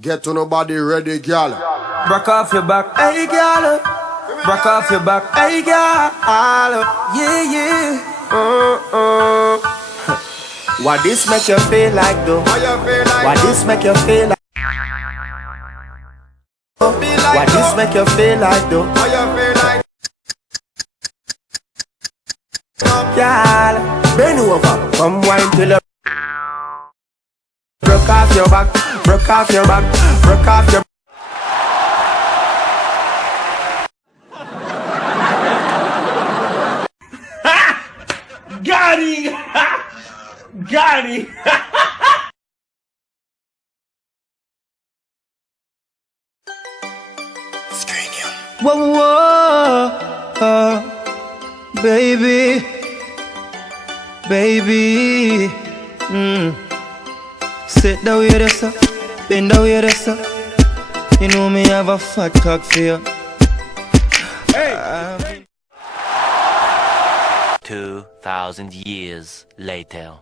Get to nobody ready, girl. Broke off your back, hey girl. Broke off your back, hey girl. Yeah, yeah. What this make you feel like though? How you feel like? What this make you feel like? What this make you feel like though? How you feel like? Girl, bend over, come wine till you broke off your back, broke off your back, broke off your. Got him! Got him! Whoa, whoa, baby, baby. Sit down with us, bend down with us. You know me have a fat cock for you. Hey. 2,000 years later.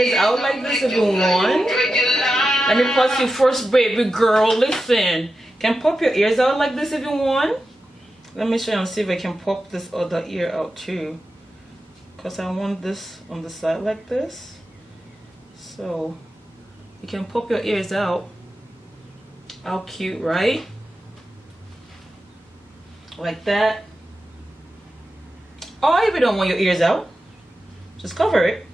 ears out like this if you want. Let me pause you first, baby girl. Listen, can pop your ears out like this if you want. Let me show you and see if I can pop this other ear out too, because I want this on the side like this. So you can pop your ears out. How cute, right? Like that. Or if you don't want your ears out, just cover it.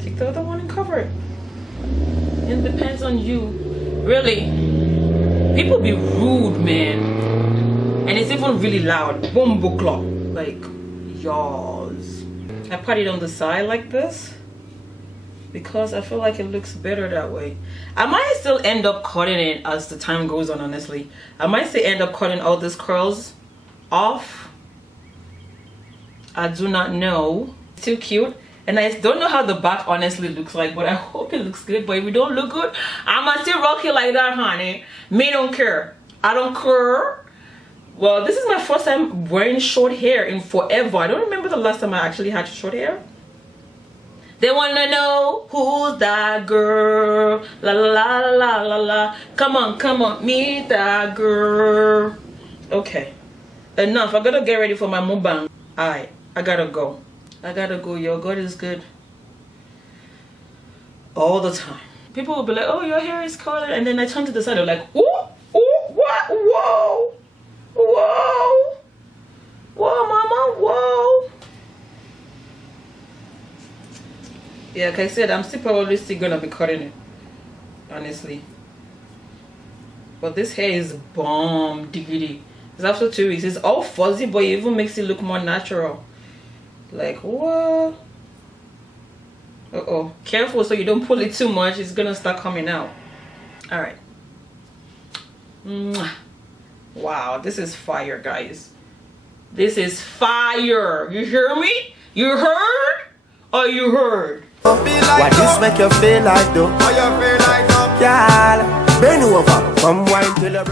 Take the other one and cover it. It depends on you. Really, people be rude, man. And it's even really loud. Bumbo clock. Like, yours. I put it on the side like this because I feel like it looks better that way. I might still end up cutting it as the time goes on, honestly. I might still end up cutting all these curls off. I do not know. Still cute. And I don't know how the back honestly looks like, but I hope it looks good. But if it don't look good, I'ma still rock it like that, honey. Me don't care. I don't care. Well, this is my first time wearing short hair in forever. I don't remember the last time I actually had short hair. They wanna know who's that girl. La la la la la la. Come on, meet that girl. Okay, enough. I gotta get ready for my mukbang. Alright, I gotta go. Yo, God is good all the time. People will be like, oh, your hair is colored, and then I turn to the side, they're like, ooh, what? Whoa, mama, whoa. Yeah, like I said, I'm probably still gonna be cutting it, honestly. But this hair is bomb diggity. It's after 2 weeks. It's all fuzzy, but it even makes it look more natural. Like, what? Uh-oh. Careful so you don't pull it too much. It's gonna start coming out. Alright. Wow, this is fire, guys. This is fire. You hear me? You heard? Or you heard? Why this make you feel like though? How you feel like though? Girl, bend over, come wine till the